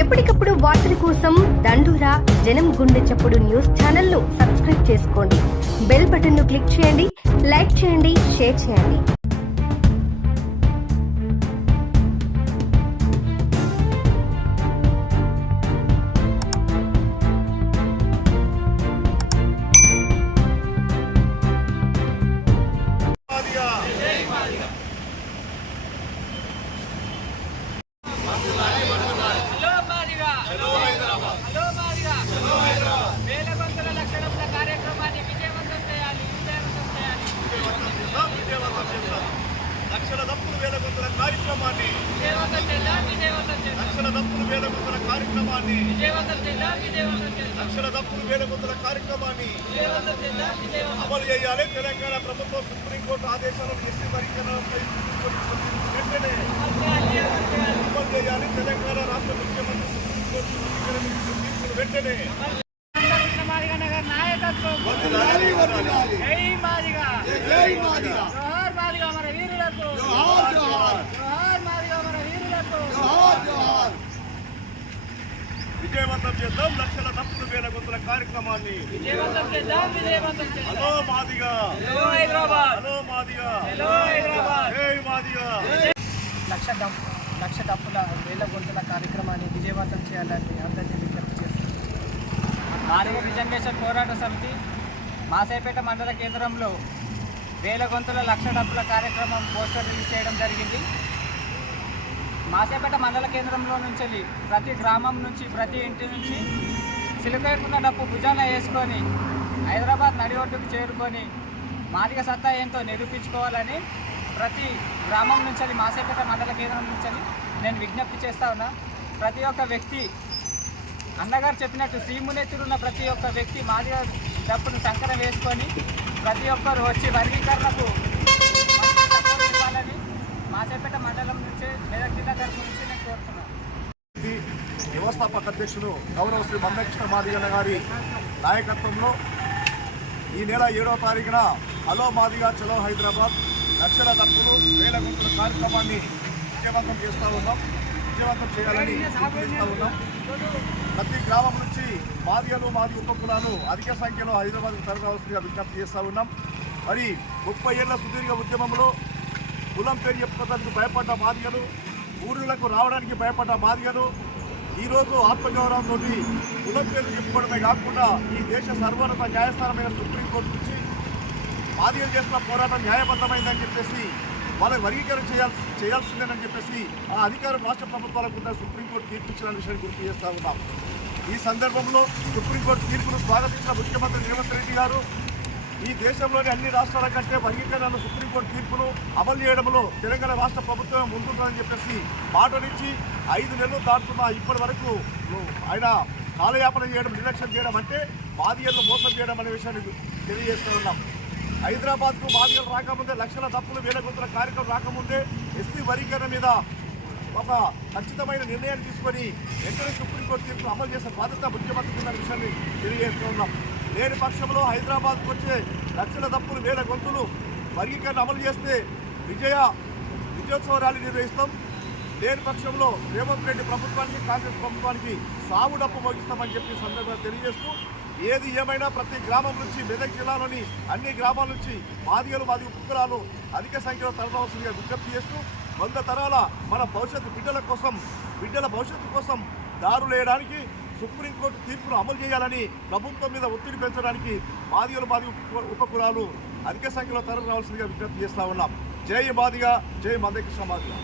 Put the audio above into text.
ఎప్పటికప్పుడు వార్తల కోసం దండూరా జనం గుండె చప్పుడు న్యూస్ ఛానల్ ను సబ్స్క్రైబ్ చేసుకోండి. బెల్ బటన్ ను క్లిక్ చేయండి, లైక్ చేయండి, షేర్ చేయండి. లక్షల దప్పులు వేల గొంతుల కార్యక్రమాన్ని లక్షల దప్పులు వేల గొంతుల కార్యక్రమాన్ని లక్షల దప్పులు వేల గొంతుల కార్యక్రమాన్ని అమలు చేయాలి. తెలంగాణ ప్రభుత్వం సుప్రీంకోర్టు ఆదేశాలను ఎస్సీ వర్గీకరణపై వెంటనే అమలు చేయాలి. తెలంగాణ రాష్ట్ర ముఖ్యమంత్రి సుప్రీంకోర్టు తీర్పులు వెంటనే విజయవంతం చేద్దాం. లక్షల దప్పులు వేల గొంతుల కార్యక్రమాన్ని హలో మాదిగా, హలో మాదిగా, జై మాదిగా. లక్ష డప్పుల వేల గొంతుల కార్యక్రమాన్ని విజయవంతం చేయాలని అందరినీ విజ్ఞప్తి చేస్తుంది. మాదిగ రిజర్వేషన్ పోరాట సమితి మాసేపేట మండల కేంద్రంలో వేల గొంతుల లక్ష డప్పుల కార్యక్రమం పోస్టర్ రిలీజ్ చేయడం జరిగింది. మాసేపేట మండల కేంద్రంలో నుంచి ప్రతి గ్రామం నుంచి ప్రతి ఇంటి నుంచి సిలుకైపున్న డప్పు భుజాన వేసుకొని హైదరాబాద్ నడి ఒడ్డుకు చేరుకొని మాదిగ సత్తా ఏంటో నిరూపించుకోవాలని ప్రతి గ్రామం నుంచి మాసేపేట మండల కేంద్రం నుంచి నేను విజ్ఞప్తి చేస్తా ఉన్నా. ప్రతి ఒక్క వ్యక్తి అన్నగారు చెప్పినట్టు సీమునెత్తులున్న ప్రతి ఒక్క వ్యక్తి మాదిగ డప్పును సంకరం వేసుకొని ప్రతి ఒక్కరు వచ్చి వర్గీకరణకు ఇవ్వాలని మాసేపేట మండలం నుంచి మెదక్ జిల్లా తరఫు నుంచి నేను కోరుతున్నాను. వ్యవస్థాపక అధ్యక్షుడు గౌరవ శ్రీ మందకృష్ణ మాదిగన్న గారి నాయకత్వంలో ఈ నెల 7వ తారీఖున హలో మాదిగా చలో హైదరాబాద్ లక్షల దప్పులు వేల గొంతుల కార్యక్రమాన్ని విజయవంతం చేస్తూ ఉన్నాం. విజయవంతం చేయాలని పిలుపునిస్తూ ఉన్నాం. ప్రతి గ్రామం నుంచి మాదిగలు మాది ఉపకులాలు అధిక సంఖ్యలో హైదరాబాద్కు తరలివలసిందిగా విజ్ఞప్తి చేస్తూ ఉన్నాం. మరి 30 ఏళ్ల సుదీర్ఘ ఉద్యమంలో కులం పేరు చెప్పుకోవడానికి భయపడ్డ మాదిగలు, ఊరులకు రావడానికి భయపడ్డ మాదిగలు ఈరోజు ఆత్మగౌరవంతో కులం పేరు చెప్పుకోవడమే కాకుండా ఈ దేశ సర్వోన్నత న్యాయస్థానమైన సుప్రీంకోర్టు నుంచి మాదిగలు చేస్తున్న పోరాటం న్యాయబద్ధమైందని చెప్పేసి వాళ్ళకి వర్గీకరణ చేయాల్సిందేనని చెప్పేసి ఆ అధికారం రాష్ట్ర ప్రభుత్వాలకు ఉన్న సుప్రీంకోర్టు తీర్పు ఇచ్చిన విషయాన్ని గుర్తు చేస్తూ ఉన్నాం. ఈ సందర్భంలో సుప్రీంకోర్టు తీర్పును స్వాగతించిన ముఖ్యమంత్రి రేవంత్ రెడ్డి గారు ఈ దేశంలోని అన్ని రాష్ట్రాల కంటే వర్గీకరణ సుప్రీంకోర్టు తీర్పును అమలు చేయడంలో తెలంగాణ రాష్ట్ర ప్రభుత్వం ముందుంటుందని చెప్పేసి మాటనిచ్చి 5 నెలలు దాటుతున్న ఇప్పటి వరకు ఆయన కాలయాపన చేయడం, నిర్లక్ష్యం చేయడం అంటే మాదిగలను మోసం చేయడం అనే విషయాన్ని తెలియజేస్తూ ఉన్నాం. హైదరాబాద్కు మాదిగలు రాకముందే లక్షల దప్పులు వేల గొంతుల కార్యక్రమం రాకముందే ఎస్సీ వర్గీకరణ మీద ఒక ఖచ్చితమైన నిర్ణయాన్ని తీసుకొని వెంటనే సుప్రీంకోర్టు తీర్పును అమలు చేసిన బాధ్యత ముఖ్యమంత్రి ఉన్న విషయాన్ని తెలియజేస్తూ ఉన్నాం. లేని పక్షంలో హైదరాబాద్కు వచ్చే లక్షల దప్పులు వేల గొంతులు వర్గీకరణ అమలు చేస్తే విజయోత్సవ ర్యాలీ నిర్వహిస్తాం. లేని పక్షంలో రేవంత్ రెడ్డి ప్రభుత్వానికి, కాంగ్రెస్ ప్రభుత్వానికి సాగు డప్పు మోగిస్తామని చెప్పి సందర్భంగా తెలియజేస్తూ ఏది ఏమైనా ప్రతి గ్రామం నుంచి మెదక్ జిల్లాలోని అన్ని గ్రామాల నుంచి మాదిగలు మాది ఉపకులాలు అధిక సంఖ్యలో తరలివలసిందిగా విజ్ఞప్తి చేస్తూ 100 తరాల మన బిడ్డల భవిష్యత్తు కోసం దారులు వేయడానికి సుప్రీంకోర్టు తీర్పును అమలు చేయాలని ప్రభుత్వం మీద ఒత్తిడి పెంచడానికి మాదిగలు మాది ఉపకులాలు అధిక సంఖ్యలో తరలి రావాల్సిందిగా విజ్ఞప్తి చేస్తా ఉన్నాం. జై మాదిగా, జై మందకృష్ణ మాదిగా.